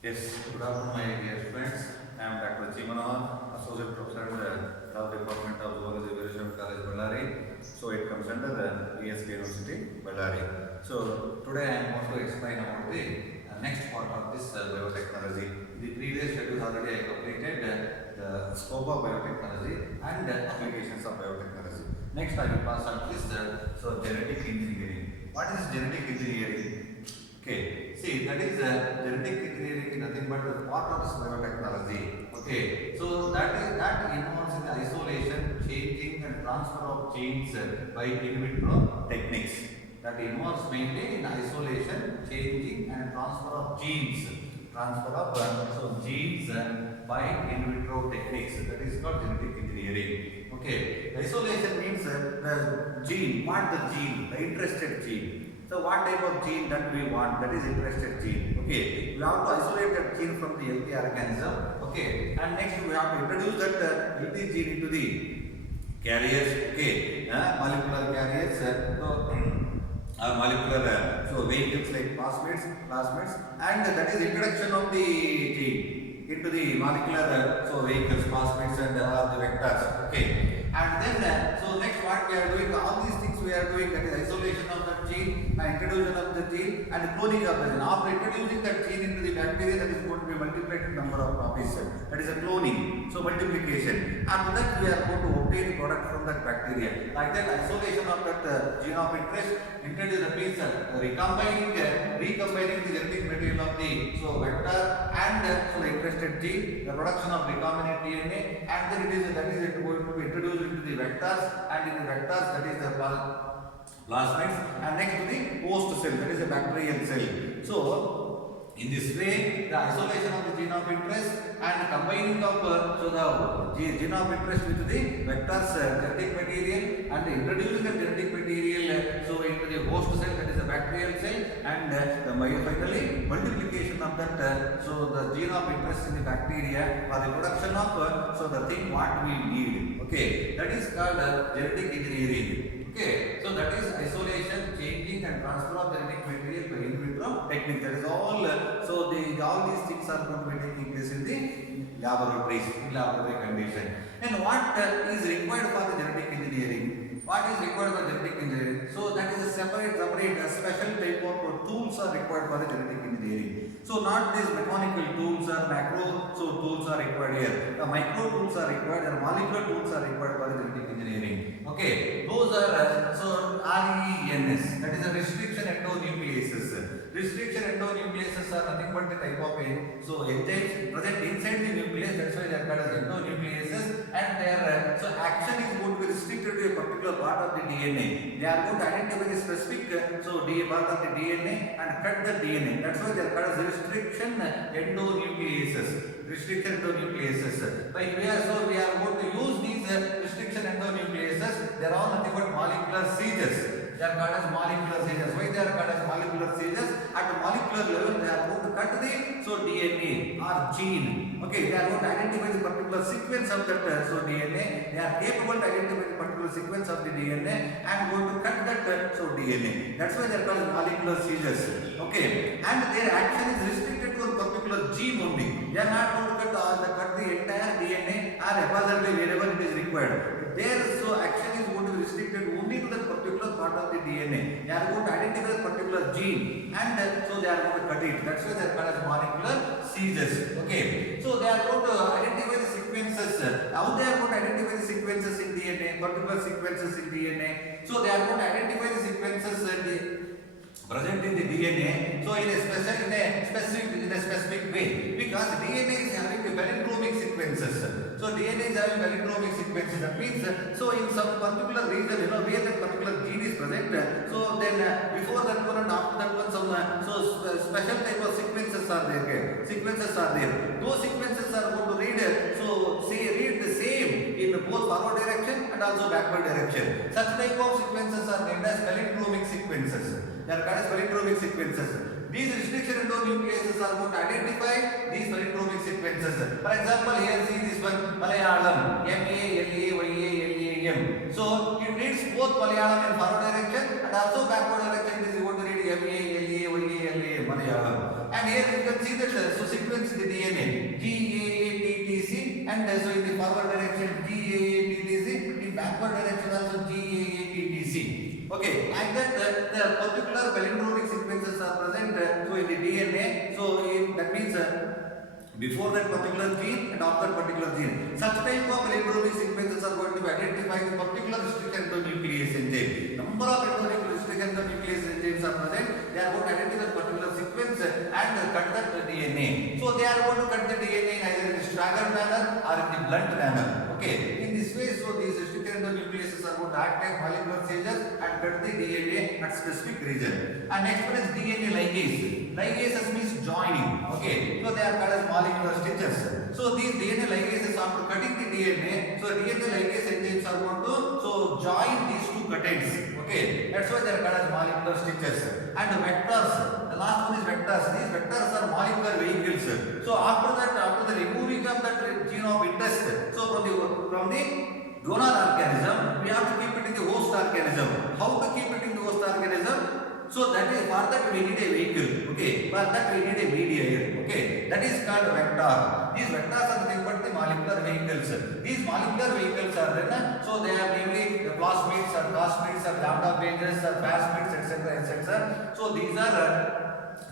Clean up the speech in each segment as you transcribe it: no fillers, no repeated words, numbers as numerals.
Yes, good afternoon, my dear friends. I am Dr. Chimanohan, Associate Professor in the Law Department of Zoology, Virusham College, Ballari. So it comes under the ESK University, Ballari. So today I am going to explain about the next part of this biotechnology. The previous schedule already I completed the scope of biotechnology and applications of biotechnology. Next I will pass on to this genetic engineering. What is genetic engineering? Okay, see that is genetic engineering is nothing but a part of this biotechnology. Okay, so that involves in the isolation, changing and transfer of genes by in vitro techniques. That involves mainly in isolation, changing and transfer of genes. Transfer of genes by in vitro techniques. That is called genetic engineering. Okay, isolation means the gene, what the gene, the interested gene. So what type of gene that we want, that is interested gene. Okay, we have to isolate that gene from the healthy organism. Okay, and next we have to introduce that healthy gene into the carriers. Okay, molecular carriers. Molecular vehicles like plasmids, and that is introduction of the gene into the molecular vehicles, plasmids and the vectors. Okay, and then next what we are doing, all these things we are doing, that is isolation of the gene, introduction of the gene and cloning of the gene. After introducing that gene into the bacteria, that is going to be multiplied number of copies. That is a cloning, so multiplication. After that we are going to obtain product from that bacteria. Like that, isolation of that gene of interest, introduce the piece, recombining the genetic material of the vector and the interested gene, the production of recombinant DNA, and then it is going to be introduced into the vectors, and in the vectors that is the plasmids, and next to the host cell, that is a bacterial cell. So in this way, the isolation of the gene of interest and combining of the gene of interest with the vectors genetic material and introducing the genetic material into the host cell, that is a bacterial cell, and finally multiplication of that the gene of interest in the bacteria for the production of the thing what we need. Okay, that is called genetic engineering. Okay, so that is isolation, changing and transfer of genetic material by in vitro technique. That is all. All these things are going to be taking place in the laboratories, in laboratory condition. And what is required for the genetic engineering? What is required for genetic engineering? So that is a separate, a special type of tools are required for the genetic engineering. So not these mechanical tools or macro tools are required here. The micro tools are required, and molecular tools are required for the genetic engineering. Okay, those are RENS, that is a restriction endonucleases. Restriction endonucleases are nothing but the type of enzymes present inside the nucleus. That's why they are called as endonucleases, and their action is going to be restricted to a particular part of the DNA. They are going to identify the specific part of the DNA and cut the DNA. That's why they are called as restriction endonucleases. Restriction endonucleases. We are going to use these restriction endonucleases. They are all nothing but molecular seizures. They are called as molecular seizures. Why they are called as molecular seizures? At the molecular level, they are going to cut the DNA or gene. Okay, they are going to identify the particular sequence of that DNA. They are capable to identify the particular sequence of the DNA and going to cut that DNA. That's why they are called as molecular seizures. Okay, and their action is restricted to a particular gene only. They are not going to cut the entire DNA or haphazardly wherever it is required. Their action is going to be restricted only to that particular part of the DNA. They are going to identify a particular gene, and they are going to cut it. That's why they are called as molecular seizures. Okay, so they are going to identify the sequences. How they are going to identify the sequences in DNA, particular sequences in DNA. So they are going to identify the sequences present in the DNA, so in a specific way, because DNA is having a palindromic sequences. So DNA is having palindromic sequences. That means in some particular region, where that particular gene is present. So then before that one and after that one, some special type of sequences are there. Sequences are there. Those sequences are going to read read the same in both forward direction and also backward direction. Such type of sequences are named as palindromic sequences. They are called as palindromic sequences. These restriction endonucleases are going to identify these palindromic sequences. For example, here see this one, Malayalam, MALAYALAM. So it reads both Malayalam in forward direction and also backward direction. It is going to read MALAYALAM. Malayalam. And here you can see that so sequence the DNA GAATTC, and so in the forward direction GAATTC, in backward direction also GAATTC. Okay, and that the particular palindromic sequences are present so in the DNA. So that means before that particular gene and after particular gene. Such type of palindromic sequences are going to be identify the particular restrict endonuclease enzyme. Number of restrict endonuclease enzymes are present. They are going to identify the particular sequence and cut that DNA. So they are going to cut the DNA in either in the staggered manner or in the blunt manner. Okay. In this way, so these restrict endonucleases are going to act like molecular stages and cut the DNA at specific region. And next one is DNA ligase. Ligases means joining. Okay. So they are called as molecular stitches. So these DNA ligases, after cutting the DNA, so DNA ligase enzymes are going to so join these two cuttings. Okay, that's why they are called as molecular stitches. And vectors, the last one is vectors. These vectors are molecular vehicles. So after that, after the removing of that gene of interest, so from the donor organism, we have to keep it in the host organism. How to keep it in the host organism? So that is, for that we need a vehicle. Okay, for that we need a mediator. Okay, that is called vector. These vectors are nothing but the molecular vehicles. These molecular vehicles are then, so they are namely the plasmids or cosmids or lambda pages or plasmids, etc., etc. So these are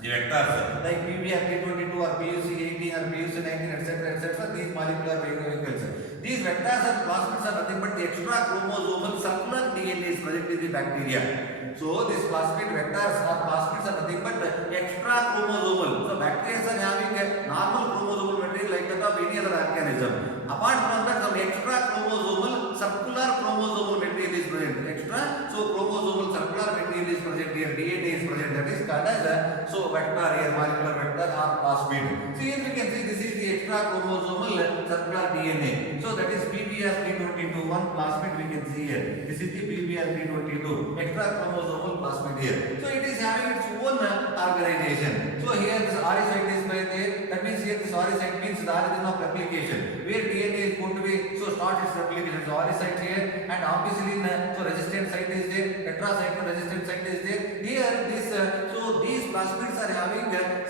the vectors like PBR-P22 or PUC18 or PUC19, etc., etc. These molecular vehicles. These vectors and plasmids are nothing but the extra chromosomal circular DNA is present in the bacteria. So these plasmid vectors or plasmids are nothing but extra chromosomal. So bacteria are having a normal chromosomal material like that of any other organism. Apart from that, some extra chromosomal circular chromosomal material is present. Extra, so chromosomal circular material is present here. DNA is present. That is called as so vector here, molecular vector or plasmid. So here we can see this is the extra chromosomal circular DNA. So that is PBR-P22, one plasmid we can see here. This is the PBR-P22, extra chromosomal plasmid here. So it is having its own organization. So here this RE site is there. That means here this RE site means the origin of replication, where DNA is going to be so start its replication. So RE site here, and ampicillin so resistant site is there, tetracycline resistant site is there. Here this so these plasmids are having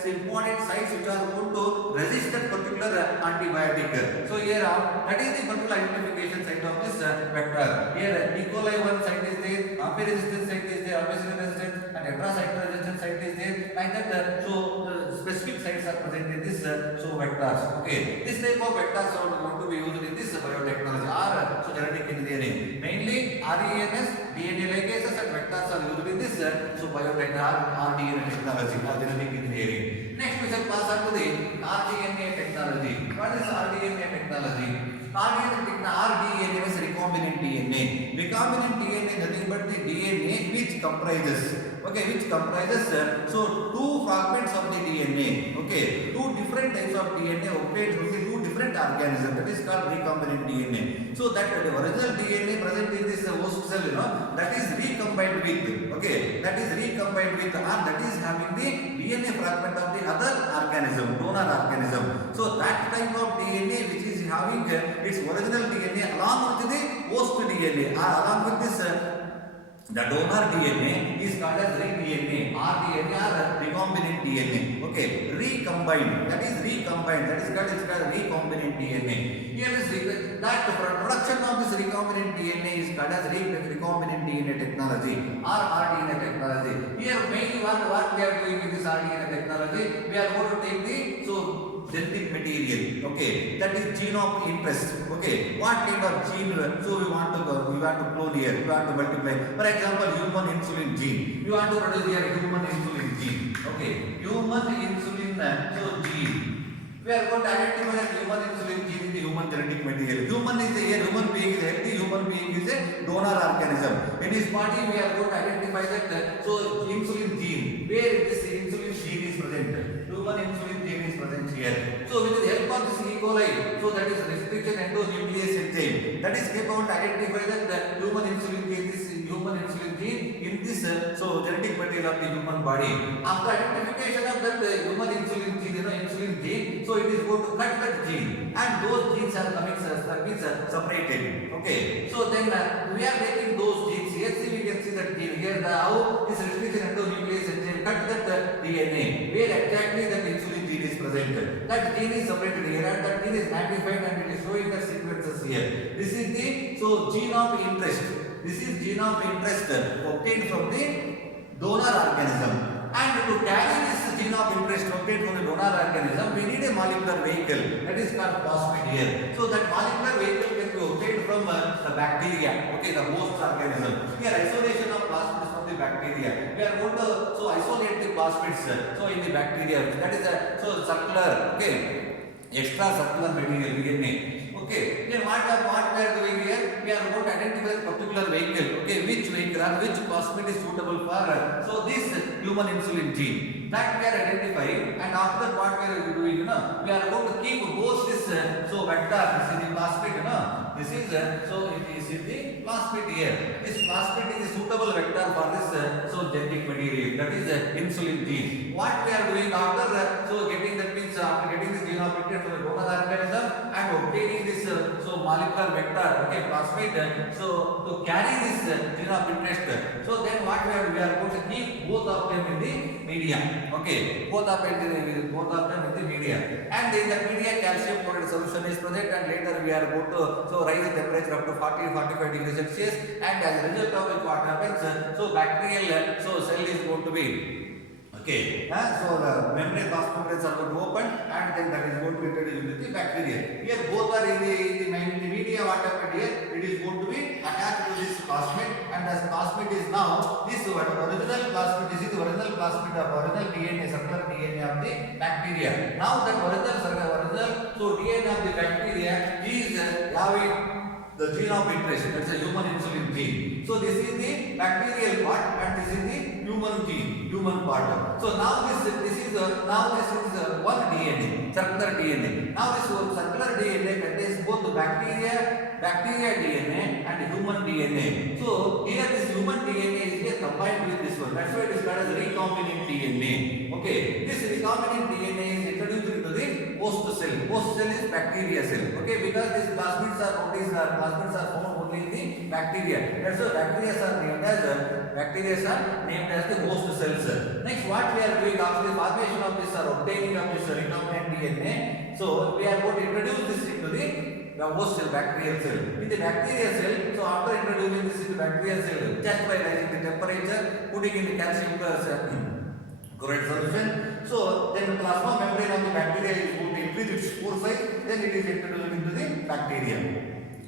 important sites which are going to resist that particular antibiotic. So here that is the particular identification site of this vector. Here E. coli 1 site is there, resistant site is there, ampicillin resistant and tetracycline resistant site is there. Like that, so specific sites are present in this so vectors. Okay, this type of vectors are going to be used in this biotechnology or so genetic engineering. Mainly RNAs, DNA ligases and vectors are used in this so biotechnology or DNA technology or genetic engineering. Next we shall pass on to the rDNA technology. What is rDNA technology? rDNA is recombinant DNA. Recombinant DNA is nothing but the DNA which comprises so two fragments of the DNA. Okay, two different types of DNA obtained from the two different organisms. That is called recombinant DNA. So that the original DNA present in this host cell, that is recombined with. Okay, that is recombined with, and that is having the DNA fragment of the other organism, donor organism. So that type of DNA which is having its original DNA along with the host DNA, along with this the donor DNA is called as rDNA, rDNA or recombinant DNA. Okay, recombined. That is recombined. That is called recombinant DNA. Here is that the production of this recombinant DNA is called as recombinant DNA technology or rDNA technology. Here mainly what we are doing in this rDNA technology, we are going to take the genetic material, okay, that is gene of interest. Okay, what kind of gene so we want to clone here, we want to multiply. For example, human insulin gene, we want to produce here human insulin gene. Okay, human insulin so gene, we are going to identify that human insulin gene in the human genetic material. Human is a human being is a healthy human being is a donor organism. In his body we are going to identify that so insulin gene, where this insulin gene is present. Human insulin gene is present here. So with the help of this E. coli, so that is restriction endonuclease enzyme, that is capable to identify that the human insulin gene, this human insulin gene in this so genetic material of the human body. After identification of that human insulin gene, insulin gene, so it is going to cut that gene, and those genes are coming separated. Okay, so then we are taking those genes. Here see we can see that gene here how this restriction endonuclease enzyme cut that DNA, where exactly that insulin gene is present. That gene is separated here and that gene is magnified and it is showing the sequences here. This is the gene of interest. This is gene of interest obtained from the donor organism. And to carry this gene of interest obtained from the donor organism, we need a molecular vehicle that is called plasmid here. So that molecular vehicle can be obtained from the bacteria, okay, the host organism. Here isolation of plasmids from the bacteria. We are going to isolate the plasmids in the bacteria. That is a circular, okay, extracircular material DNA. Okay, then what we are doing here? We are going to identify a particular vehicle. Okay, which vehicle or which plasmid is suitable for this human insulin gene. That we are identifying, and after that what we are doing, we are going to keep both this vector. This is the plasmid, this is it is in the plasmid here. This plasmid is a suitable vector for this genetic material. That is insulin gene. What we are doing after getting that means after getting this gene of interest from the donor organism and obtaining this molecular vector, okay, plasmid, to carry this gene of interest. So then what we are going to keep both of them in the media, okay, both of them in the media, and in the media calcium chloride solution is present, and later we are going to raise the temperature up to 40-45 degrees Celsius, and as a result of which what happens, bacterial cell is going to be okay, so the membrane plasmid are going to open, and then that is going to introduce into the bacteria. Here both are in the media. What happened here? It is going to be attached to this plasmid, and as plasmid is now this original plasmid. This is the original plasmid of original DNA, circular DNA of the bacteria. Now that original DNA of the bacteria is having the gene of interest. That's a human insulin gene. So this is the bacterial part, and this is the human gene, human part. So now this is one DNA, circular DNA. Now this circular DNA contains both the bacteria DNA and human DNA. So here this human DNA is here combined with this one. That's why it is called as recombinant DNA. Okay, this recombinant DNA is introduced into the host cell. Host cell is bacteria cell. Okay, because these plasmids are found only in the bacteria. That's why bacteria are named as the host cells. Next, what we are doing after the formation of this or obtaining of this recombinant DNA, so we are going to introduce this into the host cell, bacterial cell. In the bacterial cell, so after introducing this into bacterial cell, just by raising the temperature, putting in the calcium chloride solution, so then the plasma membrane of the bacteria is going to increase its pore size, then it is introduced into the bacteria.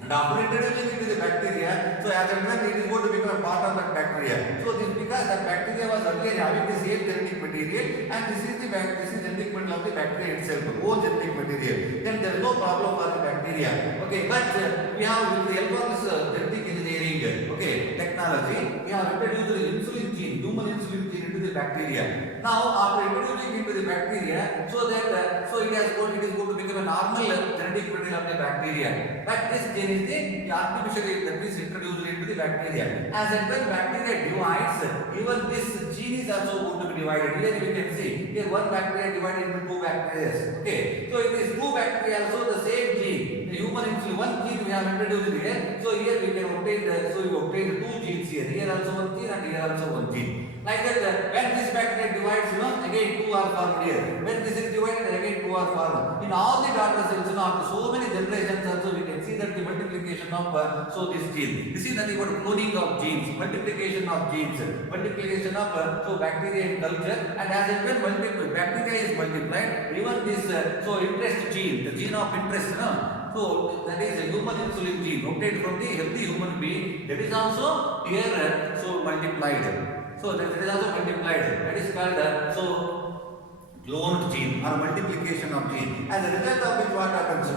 And after introducing into the bacteria, so as and when it is going to become a part of that bacteria. So this because that bacteria was earlier having the same genetic material, and this is genetic material of the bacteria itself, own genetic material. Then there is no problem for the bacteria. Okay, but we have with the help of this genetic engineering, okay, technology, we have introduced the insulin gene, human insulin gene into the bacteria. Now after introducing into the bacteria, so it is going to become a normal genetic material of the bacteria. But this gene is the artificially that is introduced into the bacteria. As and when bacteria divides, even this gene is also going to be divided. Here we can see here one bacteria divided into two bacteria. Okay, so it is two bacteria also the same gene. The human insulin, one gene we have introduced here. So here we can obtain we two genes here. Here also one gene and here also one gene. Like that, when this bacteria divides, again two are formed here. When this is divided, again two are formed. In all the daughter cells, after so many generations also we can see that the multiplication of this gene. This is nothing but cloning of genes, multiplication of genes, multiplication of bacteria in culture, and as and when bacteria is multiplied, even this interest gene, the gene of interest, so that is a human insulin gene obtained from the healthy human being, that is also here multiplied. So that is also multiplied. That is called cloned gene or multiplication of gene. As a result of which what happens,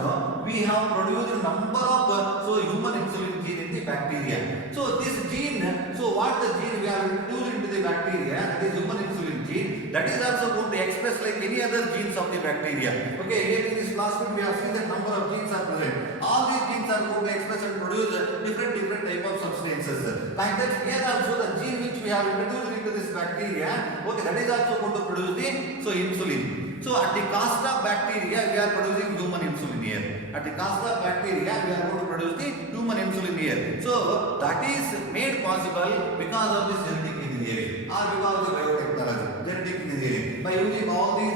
we have produced a number of human insulin gene in the bacteria. So this gene, what the gene we have introduced into the bacteria, that is human insulin gene, that is also going to express like any other genes of the bacteria. Okay, here in this plasmid we have seen that number of genes are present. All these genes are going to express and produce different type of substances. Like that, here also the gene which we have introduced into this bacteria, okay, that is also going to produce the insulin. So at the cost of bacteria, we are producing human insulin here. At the cost of bacteria, we are going to produce the human insulin here. So that is made possible because of this genetic engineering or because of the biotechnology. genetic engineering, by using all these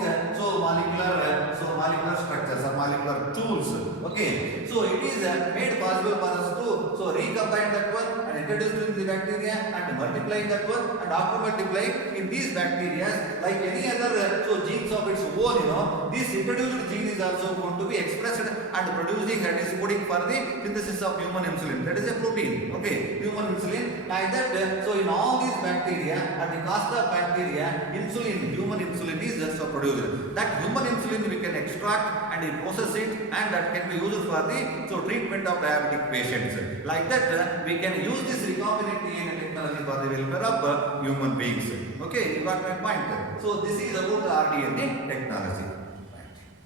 molecular structures or molecular tools. Okay, so it is made possible for us to recombine that one and introduce it in the bacteria and multiplying that one, and after multiplying in these bacteria like any other genes of its own, this introduced gene is also going to be expressed and producing and is coding for the synthesis of human insulin. That is a protein. Okay, human insulin. Like that, so in all these bacteria, at the cost of bacteria, human insulin is also produced. That human insulin we can extract and process it, and that can be used for the treatment of diabetic patients. Like that, we can use this recombinant DNA technology for the welfare of human beings. Okay, you got my point. So this is about the rDNA technology.